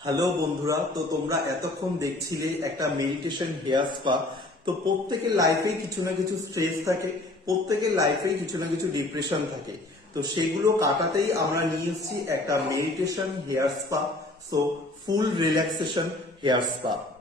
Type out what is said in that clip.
Hello বন্ধুরা, তো তোমরা এতক্ষণ দেখছিলে একটা মেডিটেশন হেয়ার স্পা। তো প্রত্যেকের লাইফেই কিছু না কিছু স্ট্রেস থাকে, প্রত্যেকের লাইফেই কিছু না কিছু ডিপ্রেশন থাকে। তো সেগুলো কাটাতেই আমরা নিয়ে এসেছি একটা meditation hair spa, so full relaxation hair spa.